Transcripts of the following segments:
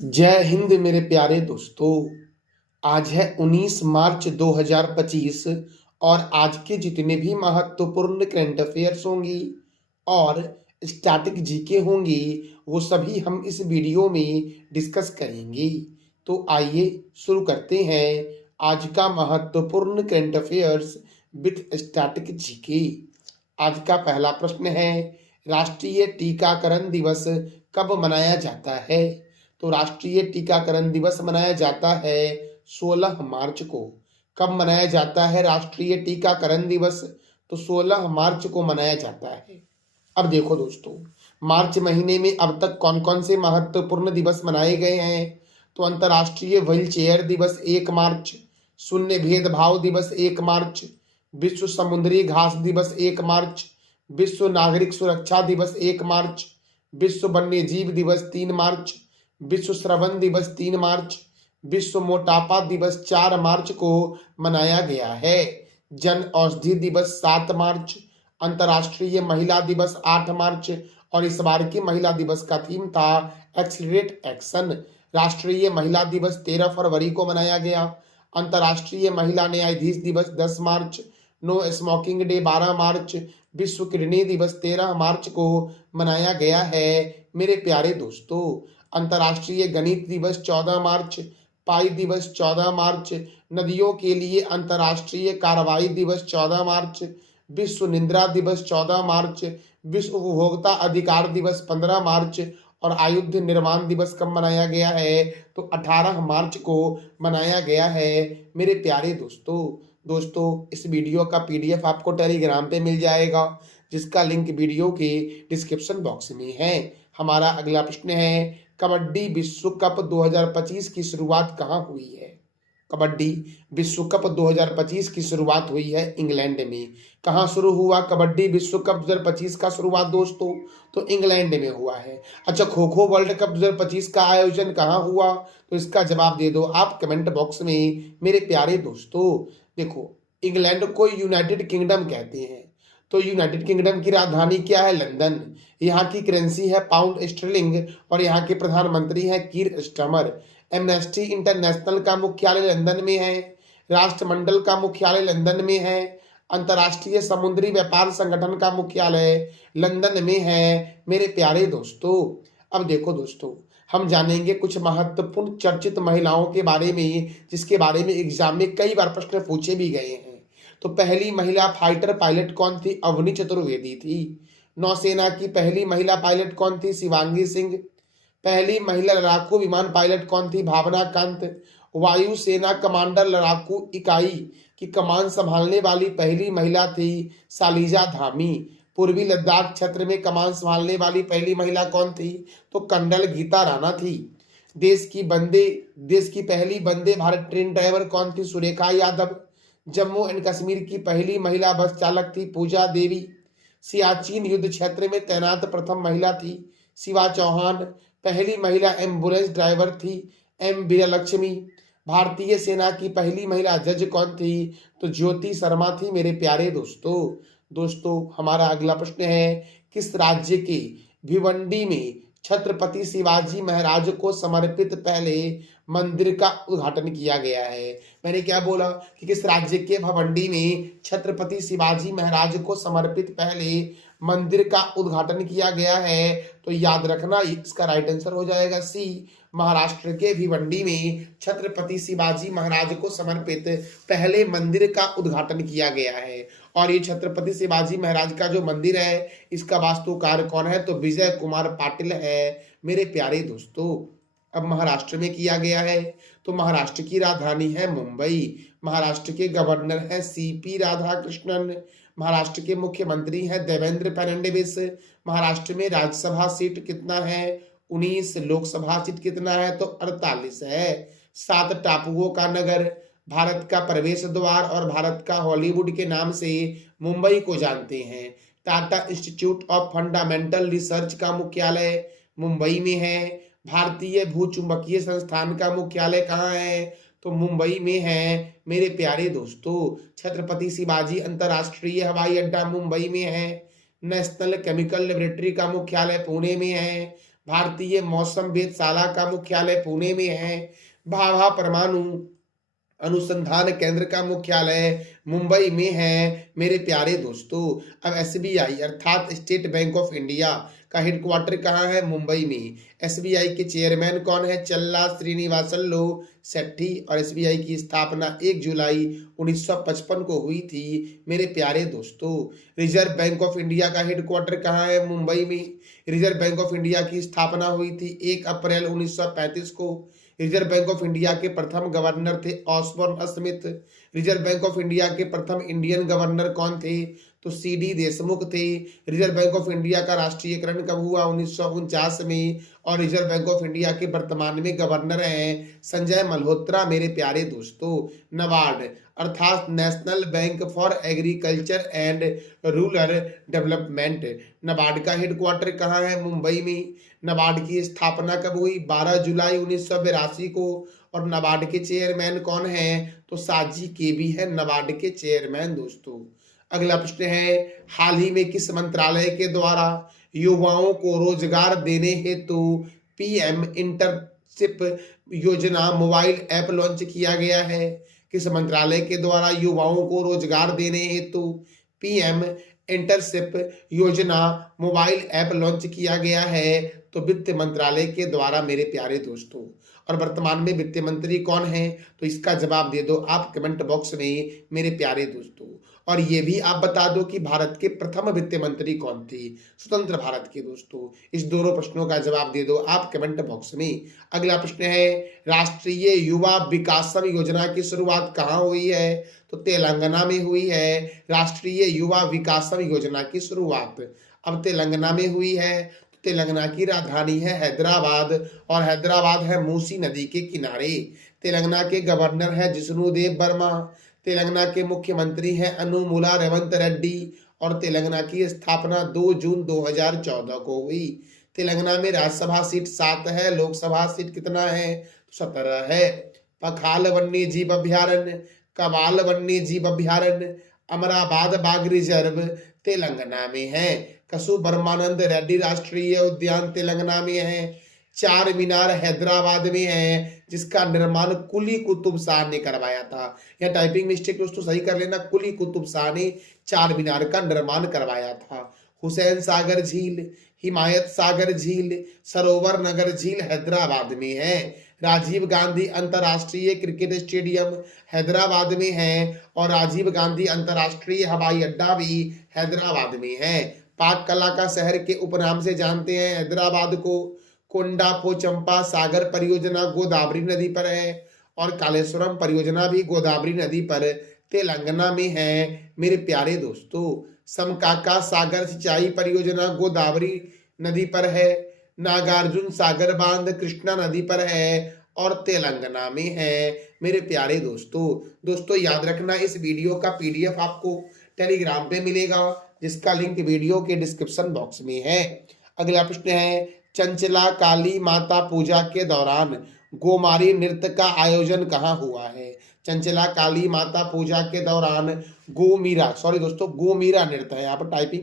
जय हिंद मेरे प्यारे दोस्तों। आज है 19 मार्च 2025 और आज के जितने भी महत्वपूर्ण करंट अफेयर्स होंगी और स्टैटिक जीके होंगी वो सभी हम इस वीडियो में डिस्कस करेंगे। तो आइए शुरू करते हैं आज का महत्वपूर्ण current affairs with static GK. आज का पहला प्रश्न है, राष्ट्रीय टीकाकरण दिवस कब मनाया जाता है? तो राष्ट्रीय टीकाकरण दिवस मनाया जाता है 16 मार्च को। कब मनाया जाता है राष्ट्रीय टीकाकरण दिवस? तो 16 मार्च को मनाया जाता है। अब देखो दोस्तों, मार्च महीने में अब तक कौन कौन से महत्वपूर्ण दिवस मनाए गए हैं। तो अंतर्राष्ट्रीय व्हील चेयर दिवस 1 मार्च, शून्य भेदभाव दिवस 1 मार्च, विश्व समुद्री घास दिवस 1 मार्च, विश्व नागरिक सुरक्षा दिवस 1 मार्च, विश्व वन्य जीव दिवस 3 मार्च, विश्व श्रवण दिवस 3 मार्च, विश्व मोटापा दिवस 4 मार्च को मनाया गया है। जन औषधि दिवस 7 मार्च, अंतर्राष्ट्रीय महिला दिवस 8 मार्च और इस बार की महिला दिवस का थीम था एक्सीलरेट एक्शन। राष्ट्रीय महिला दिवस 13 फरवरी को मनाया गया। अंतर्राष्ट्रीय महिला न्यायाधीश दिवस 10 मार्च, नो स्मोकिंग डे 12 मार्च, विश्व किडनी दिवस 13 मार्च को मनाया गया है। मेरे प्यारे दोस्तों, अंतर्राष्ट्रीय गणित दिवस 14 मार्च, पाई दिवस 14 मार्च, नदियों के लिए अंतर्राष्ट्रीय कार्रवाई दिवस 14 मार्च, विश्व निद्रा दिवस 14 मार्च, विश्व उपभोक्ता अधिकार दिवस 15 मार्च और आयुध निर्माण दिवस कब मनाया गया है? तो 18 मार्च को मनाया गया है। मेरे प्यारे दोस्तों, इस वीडियो का पीडीएफ आपको टेलीग्राम पे मिल जाएगा, जिसका लिंक वीडियो के डिस्क्रिप्शन बॉक्स में है। हमारा अगला प्रश्न है, कबड्डी विश्व कप 2025 की शुरुआत कहाँ हुई है? कबड्डी विश्व कप 2025 की शुरुआत हुई है इंग्लैंड में। कहाँ शुरू हुआ कबड्डी विश्व कप 2025 का शुरुआत दोस्तों? तो इंग्लैंड में हुआ है। अच्छा, खो खो वर्ल्ड कप 2025 का आयोजन कहाँ हुआ? तो इसका जवाब दे दो आप कमेंट बॉक्स में। मेरे प्यारे दोस्तों, देखो, इंग्लैंड को यूनाइटेड किंगडम कहते हैं। तो यूनाइटेड किंगडम की राजधानी क्या है? लंदन। यहाँ की करेंसी है पाउंड स्टर्लिंग और यहाँ के प्रधानमंत्री हैं कीर स्टारमर। एमनेस्टी इंटरनेशनल का मुख्यालय लंदन में है। राष्ट्रमंडल का मुख्यालय लंदन में है। अंतर्राष्ट्रीय समुद्री व्यापार संगठन का मुख्यालय लंदन में है। मेरे प्यारे दोस्तों, अब देखो दोस्तों, हम जानेंगे कुछ महत्वपूर्ण चर्चित महिलाओं के बारे में, जिसके बारे में एग्जाम में कई बार प्रश्न पूछे भी गए हैं। तो पहली महिला फाइटर पायलट कौन थी? अवनी चतुर्वेदी थी। नौसेना की पहली महिला पायलट कौन थी? शिवांगी सिंह। पहली महिला लड़ाकू विमान पायलट कौन थी? भावना कांत। वायुसेना कमांडर लड़ाकू इकाई की कमान संभालने वाली पहली महिला थी सालिजा धामी। पूर्वी लद्दाख क्षेत्र में कमान संभालने वाली पहली महिला कौन थी? तो कर्नल गीता राणा थी। देश की पहली वंदे भारत ट्रेन ड्राइवर कौन थी? सुरेखा यादव। जम्मू एंड कश्मीर की पहली महिला बस चालक थी पूजा देवी। सियाचिन युद्ध क्षेत्र में तैनात प्रथम महिला थी शिवा चौहान। पहली महिला एम्बुलेंस ड्राइवर थी एम वीरलक्ष्मी। भारतीय सेना की पहली महिला जज कौन थी? तो ज्योति शर्मा थी। मेरे प्यारे दोस्तों, हमारा अगला प्रश्न है, किस राज्य के भिवंडी में छत्रपति शिवाजी महाराज को समर्पित पहले मंदिर का उद्घाटन किया गया है? मैंने क्या बोला कि किस राज्य के भिवंडी में छत्रपति शिवाजी महाराज को समर्पित पहले मंदिर का उद्घाटन किया गया है? तो याद रखना, इसका राइट आंसर हो जाएगा सी, महाराष्ट्र के भिवंडी में छत्रपति शिवाजी महाराज को समर्पित पहले मंदिर का उद्घाटन किया गया है। और ये छत्रपति शिवाजी महाराज का जो मंदिर है, इसका वास्तुकार कौन है? तो विजय कुमार पाटिल है। मेरे प्यारे दोस्तों, अब महाराष्ट्र में किया गया है। तो महाराष्ट्र की राजधानी है मुंबई। महाराष्ट्र के गवर्नर है सीपी राधाकृष्णन। महाराष्ट्र के मुख्यमंत्री हैं देवेंद्र फडणवीस। महाराष्ट्र में राज्यसभा सीट कितना है? 19। लोकसभा सीट कितना है? तो 48 है। 7 टापुओं का नगर, भारत का प्रवेश द्वार और भारत का हॉलीवुड के नाम से मुंबई को जानते हैं। Tata institute of fundamental research का मुख्यालय मुंबई में है। भारतीय भूचुंबकीय संस्थान का मुख्यालय कहाँ है? तो मुंबई में है। मेरे प्यारे दोस्तों, छत्रपति शिवाजी अंतरराष्ट्रीय हवाई अड्डा मुंबई में है। नेशनल केमिकल लेबोरेटरी का मुख्यालय पुणे में है। भारतीय मौसम वेधशाला का मुख्यालय पुणे में है। भाभा परमाणु अनुसंधान केंद्र का मुख्यालय मुंबई में है। मेरे प्यारे दोस्तों, अब एसबीआई अर्थात स्टेट बैंक ऑफ इंडिया का हेडक्वार्टर कहाँ है? मुंबई में। एसबीआई के चेयरमैन कौन है? चल्ला श्रीनिवासल्लो सेट्टी। और एसबीआई की स्थापना 1 जुलाई 1955 को हुई थी। मेरे प्यारे दोस्तों, रिजर्व बैंक ऑफ इंडिया का हेडक्वार्टर कहाँ है? मुंबई में। रिजर्व बैंक ऑफ इंडिया की स्थापना हुई थी 1 अप्रैल 1935 को। रिजर्व बैंक ऑफ इंडिया के प्रथम गवर्नर थे Osborne Smith. Reserve bank of India के प्रथम इंडियन गवर्नर कौन थे? तो सीडी देशमुख थे। रिजर्व बैंक ऑफ इंडिया का राष्ट्रीयकरण कब हुआ? 1949 में। और रिजर्व बैंक ऑफ इंडिया के वर्तमान में गवर्नर हैं संजय मल्होत्रा। मेरे प्यारे दोस्तों, नबार्ड अर्थात national bank for agriculture and rural development, NABARD का हेडक्वार्टर कहाँ है? मुंबई में। नबार्ड की स्थापना कब हुई? 12 जुलाई 1982 को। और नबार्ड के चेयरमैन कौन हैं? तो साजी केबी है नबार्ड के चेयरमैन। दोस्तों, अगला प्रश्न है, हाल ही में किस मंत्रालय के द्वारा युवाओं को रोजगार देने हेतु पीएम इंटर्नशिप योजना मोबाइल ऐप लॉन्च किया गया है? किस मंत्रालय के द्वारा युवाओं को रोजगार देने हेतु पीएम इंटर्नशिप योजना मोबाइल ऐप लॉन्च किया गया है? तो वित्त मंत्रालय के द्वारा। मेरे प्यारे दोस्तों, और वर्तमान में वित्त मंत्री कौन है? तो इसका जवाब दे दो आप कमेंट बॉक्स में मेरे प्यारे दोस्तों। और ये भी आप बता दो कि भारत के प्रथम वित्त मंत्री कौन थे स्वतंत्र भारत के। दोस्तों, इस दोनों प्रश्नों का जवाब दे दो आप कमेंट बॉक्स में। अगला प्रश्न है, राष्ट्रीय युवा विकासम योजना की शुरुआत कहाँ हुई है? तो तेलंगाना में हुई है। राष्ट्रीय युवा विकासम योजना की शुरुआत अब तेलंगाना में हुई है। तेलंगाना की राजधानी है हैदराबाद, और हैदराबाद है मूसी नदी के किनारे। तेलंगाना के गवर्नर है जिष्णुदेव वर्मा। तेलंगाना के मुख्यमंत्री हैं अनुमुला रेवंत रेड्डी। और तेलंगाना की स्थापना 2 जून 2014 को हुई। तेलंगाना में राज्यसभा सीट 7 है, लोकसभा सीट कितना है? 17 है। पखाल वन्य जीव अभ्यारण्य, कबाल वन्य जीव अभ्यारण्य, अमराबाद बाघ रिजर्व तेलंगाना में है। कसु ब्रह्मानंद रेड्डी राष्ट्रीय उद्यान तेलंगाना में है। चार मीनार हैदराबाद में है, जिसका निर्माण कुली कुतुब शाह ने करवाया था। यह टाइपिंग मिस्टेक दोस्तों सही कर लेना, कुली कुतुब शाह ने चार मीनार का निर्माण करवाया था। हुसैन सागर झील, हिमायत सागर झील, सरोवर नगर झील हैदराबाद में है। राजीव गांधी अंतर्राष्ट्रीय क्रिकेट स्टेडियम हैदराबाद में है। और राजीव गांधी अंतर्राष्ट्रीय हवाई अड्डा भी हैदराबाद में है। पाक कला का शहर के उपनाम से जानते हैं हैदराबाद को। कोंडा पोचंपा सागर परियोजना गोदावरी नदी पर है। और कालेश्वरम परियोजना भी गोदावरी नदी पर तेलंगाना में है। मेरे प्यारे दोस्तों, समकाका सागर सिंचाई परियोजना गोदावरी नदी पर है। नागार्जुन सागर बांध कृष्णा नदी पर है और तेलंगाना में है। मेरे प्यारे दोस्तों याद रखना, इस वीडियो का पीडीएफ आपको टेलीग्राम पे मिलेगा, जिसका लिंक वीडियो के डिस्क्रिप्शन बॉक्स में है। अगला प्रश्न है, चंचला काली माता पूजा के दौरान गोमारी नृत्य का आयोजन कहाँ हुआ है? चंचला काली माता पूजा के दौरान गोमीरा नृत्य है यहाँ पर टाइपिंग,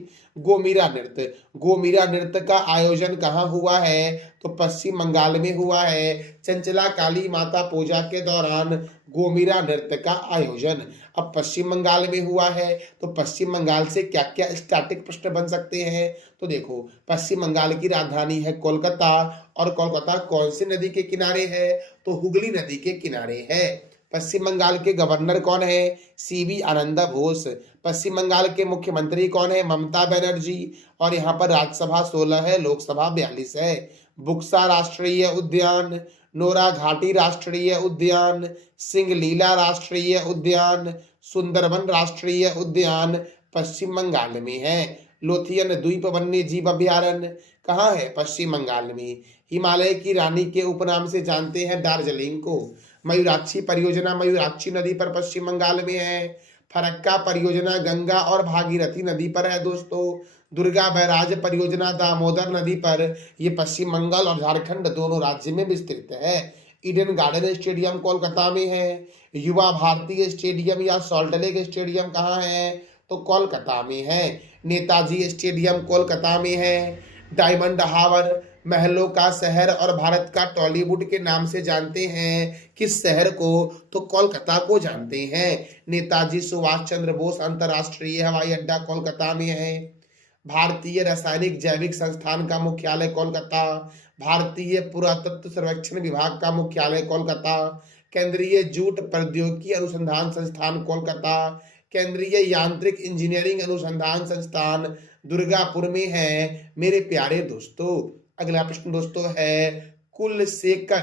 गोमीरा नृत्य का आयोजन कहाँ हुआ है? तो पश्चिम बंगाल में हुआ है। चंचला काली माता पूजा के दौरान गोमीरा नृत्य का आयोजन अब पश्चिम बंगाल में हुआ है। तो पश्चिम बंगाल से क्या क्या स्टैटिक प्रश्न बन सकते हैं? तो देखो, पश्चिम बंगाल की राजधानी है कोलकाता, और कोलकाता कौन सी नदी के किनारे है? तो हुगली नदी के किनारे है। पश्चिम बंगाल के गवर्नर कौन है? सीवी आनंदा बोस। पश्चिम बंगाल के मुख्यमंत्री कौन है? ममता बनर्जी। और यहाँ पर राज्यसभा 16 है, लोकसभा 42 है। बुक्सा राष्ट्रीय उद्यान, नोरा घाटी राष्ट्रीय उद्यान, सिंगलीला राष्ट्रीय उद्यान, सुंदरबन राष्ट्रीय उद्यान पश्चिम बंगाल में है। लोथियन द्वीप वन्य जीव अभ्यारण्य कहाँ है? पश्चिम बंगाल में। हिमालय की रानी के उपनाम से जानते हैं दार्जिलिंग को। मयूराक्षी परियोजना मयूराक्षी नदी पर पश्चिम बंगाल में है। फरक्का परियोजना गंगा और भागीरथी नदी पर है दोस्तों। दुर्गा बैराज परियोजना दामोदर नदी पर, ये पश्चिम बंगाल और झारखंड दोनों राज्य में विस्तृत है। ईडन गार्डन स्टेडियम कोलकाता में है। युवा भारतीय स्टेडियम या सॉल्ट लेक स्टेडियम कहाँ है? तो कोलकाता में है। नेताजी स्टेडियम कोलकाता में है। डायमंड हार्बर महलों का शहर और भारत का टॉलीवुड के नाम से जानते हैं किस शहर को? तो कोलकाता को जानते हैं। नेताजी सुभाष चंद्र बोस अंतर्राष्ट्रीय हवाई अड्डा कोलकाता में है। भारतीय रासायनिक जैविक संस्थान का मुख्यालय कोलकाता। भारतीय पुरातत्व सर्वेक्षण विभाग का मुख्यालय कोलकाता। केंद्रीय जूट प्रौद्योगिकी अनुसंधान संस्थान कोलकाता। केंद्रीय यांत्रिक इंजीनियरिंग अनुसंधान संस्थान दुर्गापुर में है मेरे प्यारे दोस्तों। अगला प्रश्न दोस्तों है कुलशेखर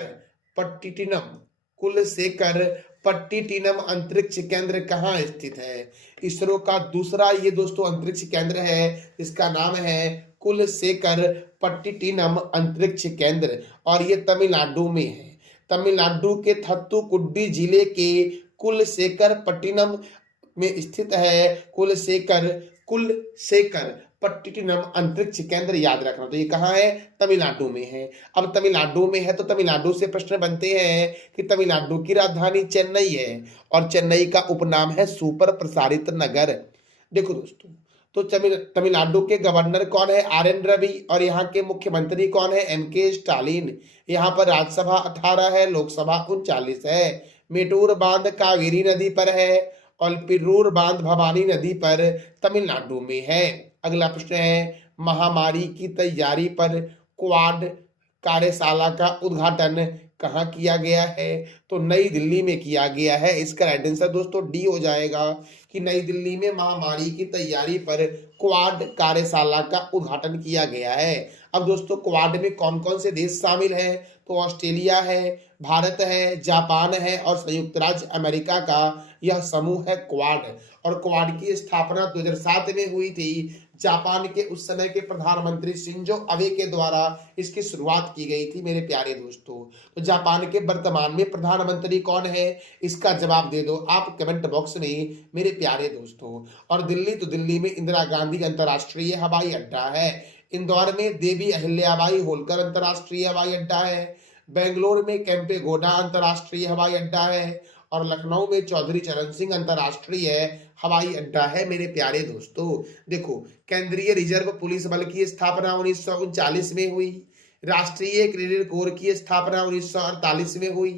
पट्टिटिनम अंतरिक्ष केंद्र कहाँ स्थित है? इसरो का दूसरा ये दोस्तों अंतरिक्ष केंद्र है, इसका नाम है कुलशेखर पट्टिटिनम अंतरिक्ष केंद्र और ये तमिलनाडु में है। तमिलनाडु के थत्तुकुडी जिले के कुलशेखर पट्टिनम में स्थित है कुलशेखर पट्टिनम अंतरिक्ष केंद्र, याद रखना। तो ये कहाँ है? तमिलनाडु में है। अब तमिलनाडु में है तो तमिलनाडु से प्रश्न बनते हैं कि तमिलनाडु की राजधानी चेन्नई है और चेन्नई का उपनाम है सुपर प्रसारित नगर। देखो दोस्तों, तो तमिलनाडु के गवर्नर कौन है? RN रवि। और यहाँ के मुख्यमंत्री कौन है? MK Stalin. यहाँ पर राज्यसभा 18 है, लोकसभा 39 है। मेटूर बांध कावेरी नदी पर है और पिरूर बांध भवानी नदी पर तमिलनाडु में है। अगला प्रश्न है महामारी की तैयारी पर क्वाड कार्यशाला का उद्घाटन कहाँ किया गया है? तो नई दिल्ली में किया गया है। इसका राइट आंसर दोस्तों डी हो जाएगा कि नई दिल्ली में महामारी की तैयारी पर क्वाड कार्यशाला का उद्घाटन किया गया है। अब दोस्तों क्वाड में कौन कौन से देश शामिल हैं? तो ऑस्ट्रेलिया है, भारत है, जापान है और संयुक्त राज्य अमेरिका का यह समूह है क्वाड। और क्वाड की स्थापना 2007 में हुई थी। जापान के उस समय के प्रधानमंत्री शिंजो अबे के द्वारा इसकी शुरुआत की गई थी मेरे प्यारे दोस्तों। तो जापान के वर्तमान में प्रधानमंत्री कौन है? इसका जवाब दे दो आप कमेंट बॉक्स में मेरे प्यारे दोस्तों। और दिल्ली, तो दिल्ली में इंदिरा गांधी अंतर्राष्ट्रीय हवाई अड्डा है। इंदौर में देवी अहिल्याबाई होलकर अंतर्राष्ट्रीय हवाई अड्डा है। बेंगलोर में केम्पेगौड़ा अंतर्राष्ट्रीय हवाई अड्डा है और लखनऊ में चौधरी चरण सिंह अंतर्राष्ट्रीय हवाई अड्डा है मेरे प्यारे दोस्तों। देखो, केंद्रीय रिजर्व पुलिस बल की स्थापना 1939 में हुई। राष्ट्रीय क्रेडिट कोर की स्थापना 1948 में हुई।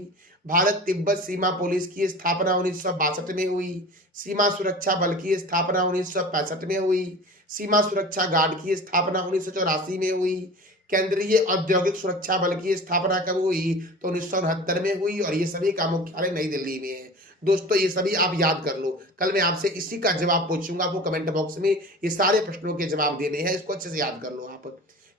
भारत तिब्बत सीमा पुलिस की स्थापना 1962 में हुई। सीमा सुरक्षा बल की स्थापना 1965 में हुई। सीमा सुरक्षा गार्ड की स्थापना 1984 में हुई। केंद्रीय औद्योगिक सुरक्षा बल की स्थापना कब हुई? तो 1969 में हुई और ये सभी का मुख्यालय नई दिल्ली में है। दोस्तों ये सभी आप याद कर लो, कल मैं आपसे इसी का जवाब पूछूंगा, आपको कमेंट बॉक्स में ये सारे प्रश्नों के जवाब देने हैं, इसको अच्छे से याद कर लो आप।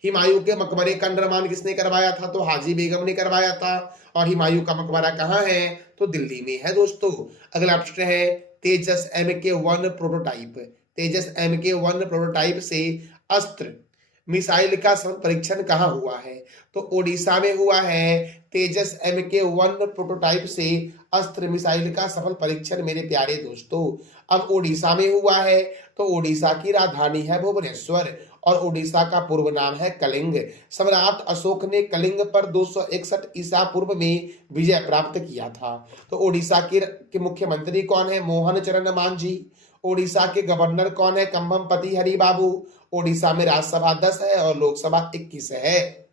हुमायूं के मकबरे का निर्माण किसने करवाया था? तो हाजी बेगम ने करवाया था। और हुमायूं का मकबरा कहाँ है? तो दिल्ली में है दोस्तों। अगला प्रश्न है तेजस MK1 प्रोटोटाइप। तेजस MK1 प्रोटोटाइप से अस्त्र मिसाइल का सफल परीक्षण कहाँ हुआ है? तो ओडिशा में हुआ है। तेजस MK1 प्रोटोटाइप से अस्त्र मिसाइल का सफल परीक्षण मेरे प्यारे दोस्तों अब ओडिशा में हुआ है। तो ओडिशा की राजधानी है भुवनेश्वर और ओडिशा का पूर्व नाम है कलिंग। सम्राट अशोक ने कलिंग पर 261 ईसा पूर्व में विजय प्राप्त किया था। तो ओडिशा के मुख्यमंत्री कौन है? मोहन चरण मांझी। ओडिशा के गवर्नर कौन है? कंभमपति हरिबाबू। ओडिशा में राज्यसभा 10 है और लोकसभा 21 है।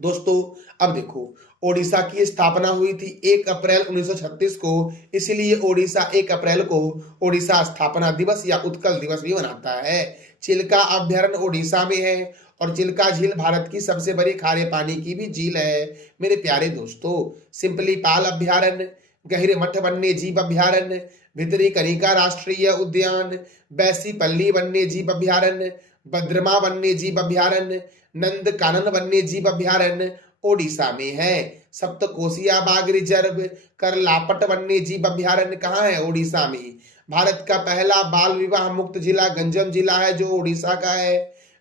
दोस्तों अब देखो, ओडिशा की स्थापना हुई थी 1 अप्रैल 1936 को, इसलिए ओडिशा 1 अप्रैल को ओडिशा स्थापना दिवस या उत्कल दिवस भी मनाता है। चिल्का अभ्यारण्य ओडिशा में है और चिल्का झील भारत की सबसे बड़ी खारे पानी की भी झील है मेरे प्यारे दोस्तों। सिंपलीपाल अभ्यारण्य, गहिरमठ वन्य जीव अभ्यारण्य, भितरी कनिका राष्ट्रीय उद्यान, बैसीपल्ली वन्य जीव अभ्यारण्य, बद्रमा वन्य जीव अभ्यारण्य, नंद कानन वन्य जीव अभ्यारण्य ओडिशा में है। सप्तकोशिया बाघ रिजर्व, करलापट वन्य जीव अभ्यारण्य कहाँ है? ओडिशा में। भारत का पहला बाल विवाह मुक्त जिला गंजम जिला है जो ओडिशा का है।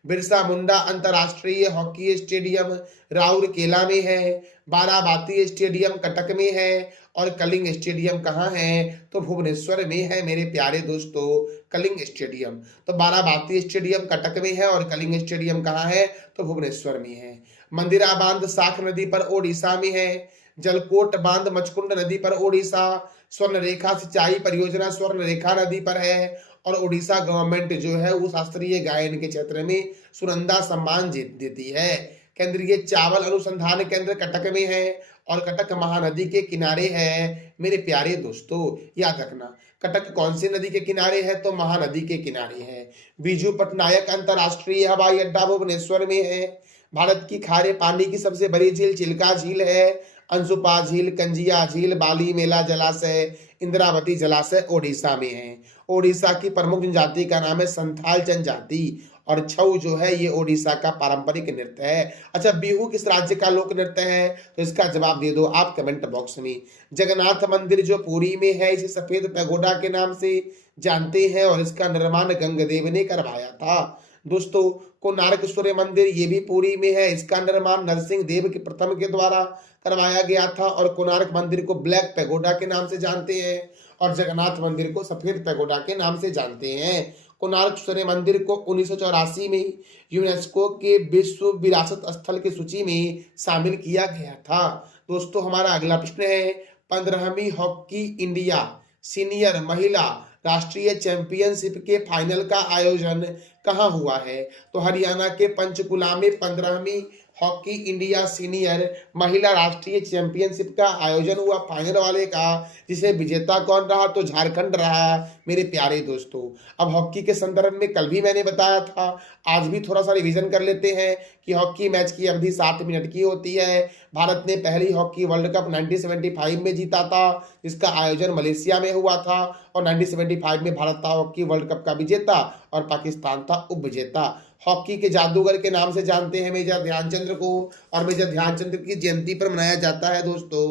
बिरसा मुंडा अंतरराष्ट्रीय हॉकी स्टेडियम राउरकेला में है। बाराबाती स्टेडियम कटक में है और कलिंग स्टेडियम कहाँ है? तो भुवनेश्वर में है मेरे प्यारे दोस्तों कलिंग स्टेडियम। तो बाराबाती स्टेडियम कटक में है और कलिंग स्टेडियम कहाँ है? तो भुवनेश्वर में है। मंदिरा बांध साख नदी पर ओडिशा में है। जलकोट बांध मचकुंड नदी पर ओडिशा। स्वर्ण रेखा सिंचाई परियोजना स्वर्ण रेखा नदी पर है और ओडिशा गवर्नमेंट जो है वो शास्त्रीय गायन के क्षेत्र में सुनंदा सम्मान देती है। केंद्रीय चावल अनुसंधान केंद्र कटक में है और कटक महानदी के किनारे है मेरे प्यारे दोस्तों। याद रखना, कटक कौन सी नदी के किनारे है? तो महानदी के किनारे है। बीजू पटनायक अंतरराष्ट्रीय हवाई अड्डा भुवनेश्वर में है। भारत की खारे पानी की सबसे बड़ी झील चिल्का झील है। अंशुपा झील, कंजिया झील, बाली मेला जलाशय, इंद्रावती जलाशय ओडिशा में है। ओडिशा की प्रमुख जनजाति का नाम है संथाल जनजाति और छऊ जो है ये ओडिशा का पारंपरिक नृत्य है। अच्छा, बिहू किस राज्य का लोक नृत्य है? तो इसका जवाब दे दो आप कमेंट बॉक्स में। जगन्नाथ मंदिर जो पुरी में है इसे सफेद पैगोडा के नाम से जानते हैं और इसका निर्माण गंगदेव ने करवाया था। दोस्तों, कोणार्क सूर्य मंदिर ये भी पुरी में है, इसका निर्माण नरसिंह देव के प्रथम के द्वारा करवाया गया था और कोणार्क मंदिर को ब्लैक पैगोडा के नाम से जानते हैं और जगन्नाथ मंदिर को सफेद पैगोडा के नाम से जानते हैं। कोणार्क सूर्य मंदिर को 1984 में यूनेस्को के विश्व विरासत स्थल की सूची में शामिल किया गया था। दोस्तों, हमारा अगला प्रश्न है 15वीं हॉकी इंडिया सीनियर महिला राष्ट्रीय चैंपियनशिप के फाइनल का आयोजन कहाँ हुआ है? तो हरियाणा के पंचकुला में 15वीं हॉकी इंडिया सीनियर महिला राष्ट्रीय चैंपियनशिप का आयोजन हुआ फाइनल वाले का, जिसे विजेता कौन रहा? तो झारखंड रहा मेरे प्यारे दोस्तों। अब हॉकी के संदर्भ में कल भी मैंने बताया था, आज भी थोड़ा सा रिवीजन कर लेते हैं कि हॉकी मैच की अवधि 60 मिनट की होती है। भारत ने पहली हॉकी वर्ल्ड कप 1975 में जीता था, जिसका आयोजन मलेशिया में हुआ था और 1975 में भारत था हॉकी वर्ल्ड कप का विजेता और पाकिस्तान था उप विजेता। हॉकी के जादूगर के नाम से जानते हैं मेजर ध्यानचंद्र को और मेजर ध्यानचंद्र की जयंती पर मनाया जाता है दोस्तों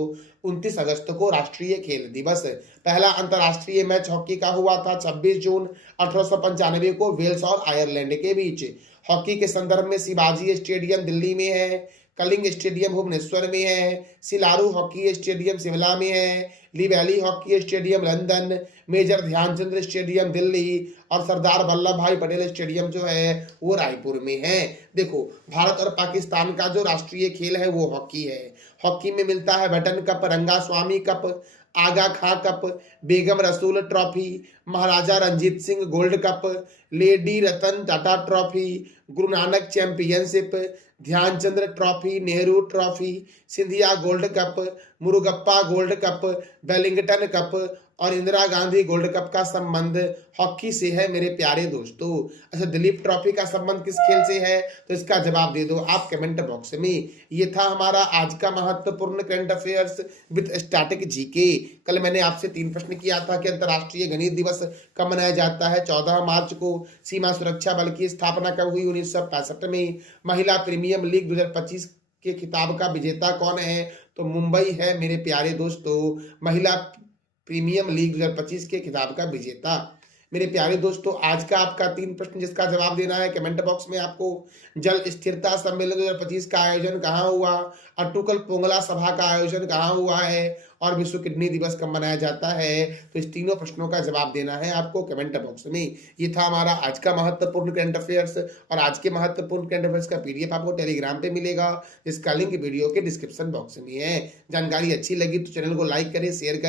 29 अगस्त को राष्ट्रीय खेल दिवस। पहला अंतर्राष्ट्रीय मैच हॉकी का हुआ था 26 जून 1895 को वेल्स और आयरलैंड के बीच। हॉकी के संदर्भ में शिवाजी स्टेडियम दिल्ली में है, कलिंग स्टेडियम भुवनेश्वर में है, सिलारू हॉकी स्टेडियम शिमला में है, Lee Valley hockey stadium London, major Dhyanchand stadium Delhi और सरदार वल्लभ भाई पटेल स्टेडियम जो है वो रायपुर में है। देखो, भारत और पाकिस्तान का जो राष्ट्रीय खेल है वो हॉकी है। हॉकी में मिलता है बटन कप, रंगा स्वामी कप, आगा खां cup, Begum Rasool trophy, Maharaja Ranjit Singh gold cup, lady Ratan Tata trophy, Guru Nanak championship, Dhyanchand trophy, Nehru trophy, Scindia gold cup, Murugappa gold cup, Wellington cup और इंदिरा गांधी गोल्ड कप का संबंध हॉकी से है मेरे प्यारे दोस्तों। अच्छा, दिलीप ट्रॉफी का संबंध किस खेल से है? तो इसका जवाब दे दो आप कमेंट बॉक्स में। ये था हमारा आज का महत्वपूर्ण current affairs with static GK. कल मैंने आपसे 3 प्रश्न किया था कि अंतर्राष्ट्रीय गणित दिवस कब मनाया जाता है? 14 मार्च को। सीमा सुरक्षा बल की स्थापना कब हुई? 1965 में। महिला प्रीमियम लीग 2025 के खिताब का विजेता कौन है? तो मुंबई है मेरे प्यारे दोस्तों, महिला प्रीमियम लीग 2025 के खिताब का विजेता। मेरे प्यारे दोस्तों, आज का आपका 3 प्रश्न जिसका जवाब देना है कमेंट बॉक्स में आपको। जल स्थिरता सम्मेलन 2025 का आयोजन कहाँ हुआ? अट्टुकल पोंगला सभा का आयोजन कहाँ हुआ है? और विश्व किडनी दिवस कब मनाया जाता है? तो इस तीनों प्रश्नों का जवाब देना है आपको कमेंट बॉक्स में। ये था हमारा आज का महत्वपूर्ण करंट अफेयर्स और आज के महत्वपूर्ण करंट अफेयर्स का पीडीएफ आपको टेलीग्राम पे मिलेगा, जिसका लिंक वीडियो के डिस्क्रिप्शन बॉक्स में है। जानकारी अच्छी लगी तो चैनल को लाइक करें, शेयर करें।